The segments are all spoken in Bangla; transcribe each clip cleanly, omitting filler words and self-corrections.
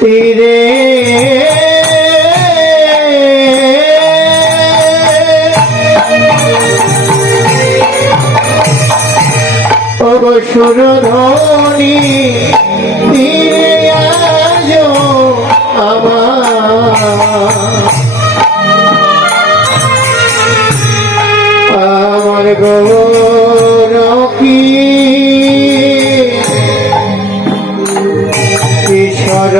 তীরে সুরধ্বনি তীরে আজ আমার গৌরকি ঈশ্বর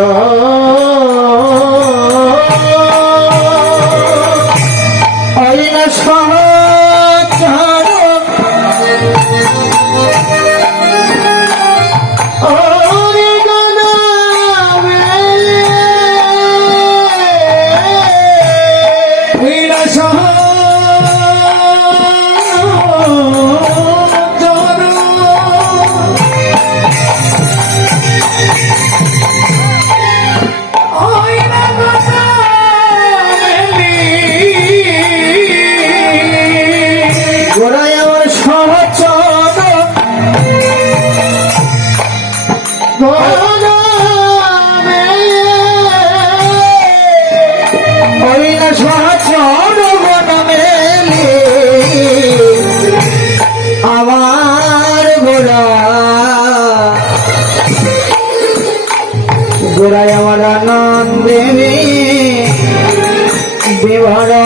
গোড়ায় আমার আনন্দে বিভরা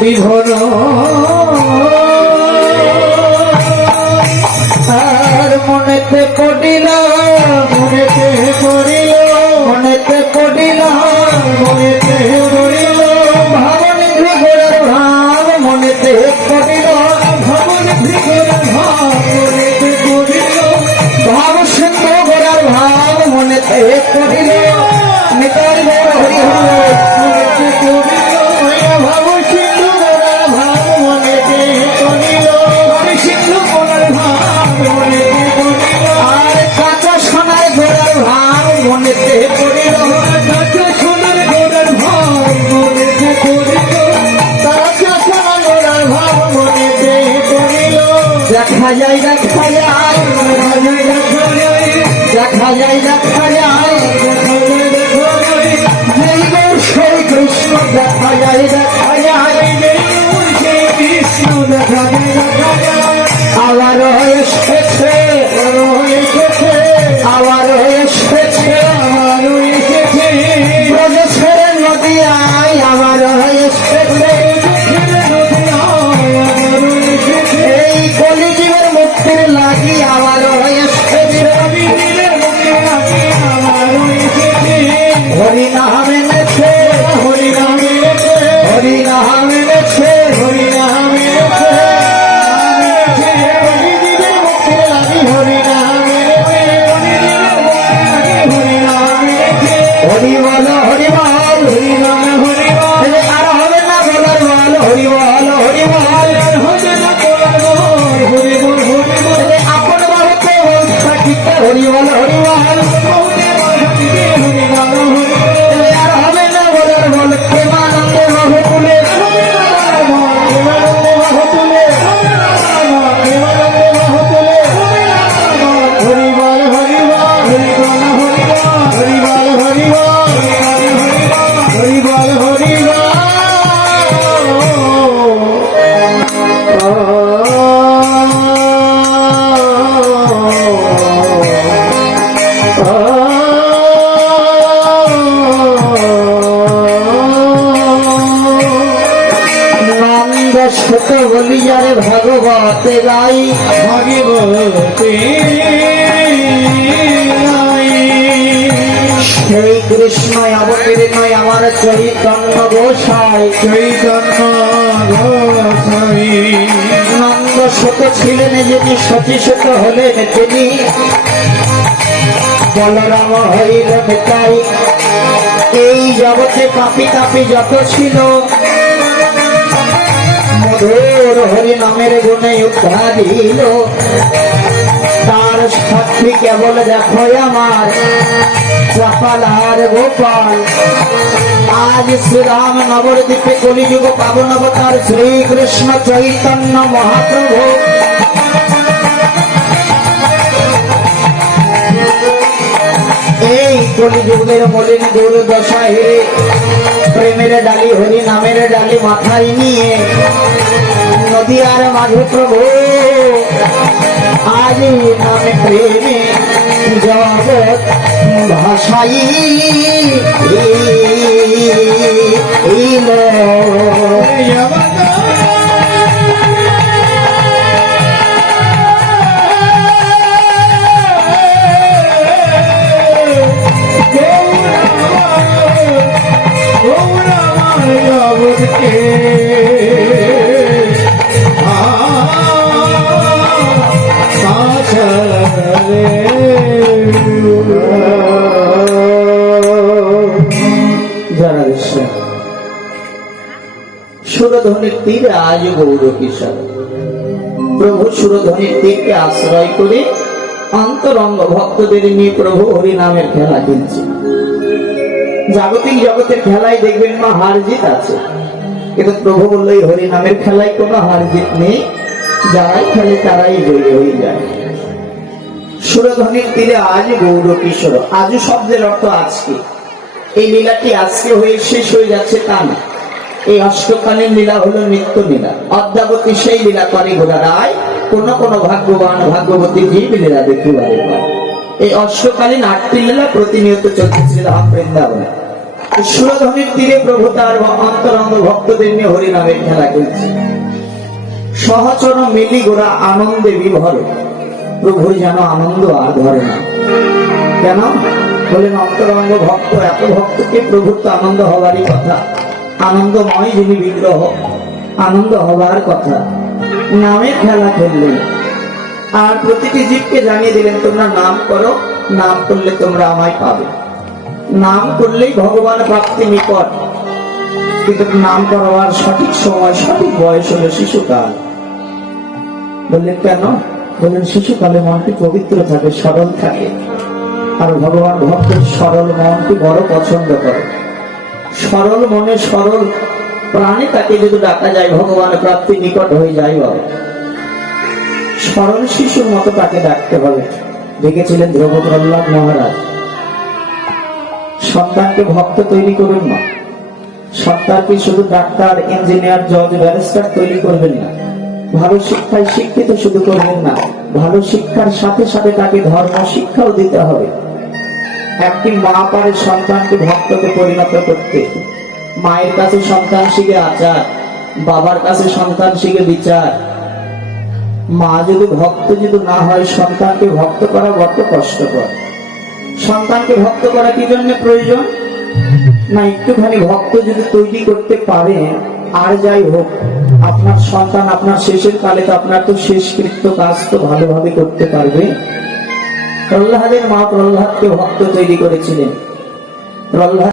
বিধর আর মনেতে পড়িল মনেতে পড়িল মনেতে পড়িল মনেতে পড়িল ভাবনে ঘোরার ভাব মনেতে পড়িল ভাবনে ঘোরার ভাব মনেতে পড়িল ভাব সিন্ধু ঘোরার ভাব মনেতে পড়িল নিতাই হরি হরি মনেতে পড়িল ভাব সিন্ধু ঘোরার ভাব মনেতে পড়িল সিন্ধু ঘোরার ভাব মনেতে পড়িল আর কাঁচা সোনার ঘোরার ভাব মনেতে পড়িল কাঁচা সোনার ঘোরার ভাব মনেতে পড়িল কাঁচা সোনার ঘোরার ভাব মনেতে পড়িল দেখা যায় দেখা যায় দেখা যায় দেখা যায় কৃষ্ণ দেখা যায় দেখা যায় কৃষ্ণ দেখা যায় দেখা যায় আবার এসেছে আবার এসেছে আবার এসেছে ব্রজেশ্বরে নদী আয় আবার এসেছে এই কলিযুগের মুক্তির লাগি আবার এসেছে হরি নাম এনেছে হরি নাম এনেছে হরি নাম এনেছে হরি নাম এনেছে হরি নাম এনেছে হরি নাম এনেছে হরি বল হরি বল হরি নাম হরি বল আর হবে না বলার বল হরি বল হরি বল হবে না বলার বল হরি বল হরি বল আপন বাড়িতে বলতে ঠিক হরি বল হরি বল হরি বল হরি আর হবে না বলার বল প্রেমানন্দে বাহু তুলে প্রেমানন্দে বাহু তুলে প্রেমানন্দে বাহু তুলে হরি বল হরি বল হরি বল হরি বল হরি বল হরি বল আই ভাগবতী সেই কৃষ্ণ অবতীর্ণ আমার চৈতন্য গোসাই চৈতন্য গোসাই নন্দ শত ছিলেন যিনি সচিশত হলেন তিনি বলরাম হইলেন তাই এই জগতে পাপি তাপি যত ছিল মধুর হরি নামের গুণে উদ্ধা দিল তার সাক্ষী কেবল দেখো আমার কপালার গোপাল আজ শ্রীরাম নবদ্বীপে কলিযুগ পাবন অবতার শ্রীকৃষ্ণ চৈতন্য মহাপ্রভু এই কলিযুগের মলিন দুর্দশা হেরে প্রেমের ডালি হরি নামের ডালি মাথায় নিয়ে নদিয়ার মাঝে প্রভু আজ নামে প্রেমে জগৎ ভাষাই সুরধ্বনির তীরে আজ গৌর কিশোর প্রভু সুরধ্বনির তীরকে আশ্রয় করে অন্তরঙ্গ ভক্তদের নিয়ে প্রভু হরি নামের খেলা খেলছে। জাগতিক জগতের খেলায় দেখবেন মা হার জিত আছে, কিন্তু প্রভু বললো এই হরি নামের খেলায় কোনো হার জিত নেই, যারাই খেলে তারাই জয়ী হয়ে যায়। সুরধ্বনির তীরে আজ গৌর কিশোর, আজও শব্দের অর্থ আজকে। এই লীলাটি আজকে হয়ে শেষ হয়ে যাচ্ছে তা না, এই অষ্টকালীন লীলা হলো নিত্য লীলা। অদ্যাবতী সেই লীলা করে ঘোড়া রায়, কোন কোন ভাগ্যবান ভাগ্যবতী জীব লীলা দেখিবারে পায়। এই অষ্টকালীন 8টি লীলা প্রতিনিয়ত চলছে শ্রীধাম বৃন্দাবনে। সুরধ্বনির তীরে প্রভু তার অন্তরঙ্গ ভক্তদের নিয়ে হরি নামের খেলা খেলছে। সহচর মিলি গোড়া আনন্দে বিভর, প্রভুর যেন আনন্দ আর ধরে না। কেন বলেন? অন্তরঙ্গ ভক্ত, এত ভক্তকে প্রভুর তো আনন্দ হওয়ারই কথা, আনন্দময় যিনি বিগ্রহ, আনন্দ হবার কথা। নামের খেলা খেললেন আর প্রতিটি জীবকে জানিয়ে দিলেন তোমরা নাম করো, নাম করলে তোমরা আমায় পাবে, নাম করলেই ভগবান প্রাপ্তি নিকট। কিন্তু নাম করবার সঠিক সময় সঠিক বয়স হলো শিশুকাল। বললেন কেন? বললেন শিশুকালে মনটি পবিত্র থাকে, সরল থাকে, আর ভগবান ভক্তের সরল মনটি বড় পছন্দ করে। সরল মনে সরল প্রাণী তাকে যদি ডাকা যায় ভগবান প্রাপ্তি নিকট হয়ে যায়। বাবা সরল শিশুর মতো তাকে ডাকতে হবে। দেখেছিলেন ধ্রুব প্রহ্লাদ মহারাজ সন্তানকে ভক্ত তৈরি করুন না, সন্তানকে শুধু ডাক্তার ইঞ্জিনিয়ার জজ ব্যারিস্টার তৈরি করবেন না, ভালো শিক্ষায় শিক্ষিত শুধু করবেন না, ভালো শিক্ষার সাথে সাথে তাকে ধর্ম শিক্ষাও দিতে হবে। একটি মা পারে সন্তানকে ভক্তকে পরিণত করতে। মায়ের কাছে সন্তান শিখে আচার, বাবার কাছে সন্তান শিখে বিচার। মা যদি ভক্ত যদি না হয়, সন্তানকে ভক্ত করা বড্ড কষ্টকর। সন্তানকে ভক্ত করা কি জন্য প্রয়োজন? না একটুখানি ভক্ত যদি তৈরি করতে পারে, আর যাই হোক আপনার সন্তান আপনার শেষের কালে তো আপনার তো শেষকৃত্য কাজ তো ভালোভাবে করতে পারবে। প্রহ্লাদের মা প্রহ্লাদকে ভক্ত তৈরি করেছিলেন। প্রহ্লাদ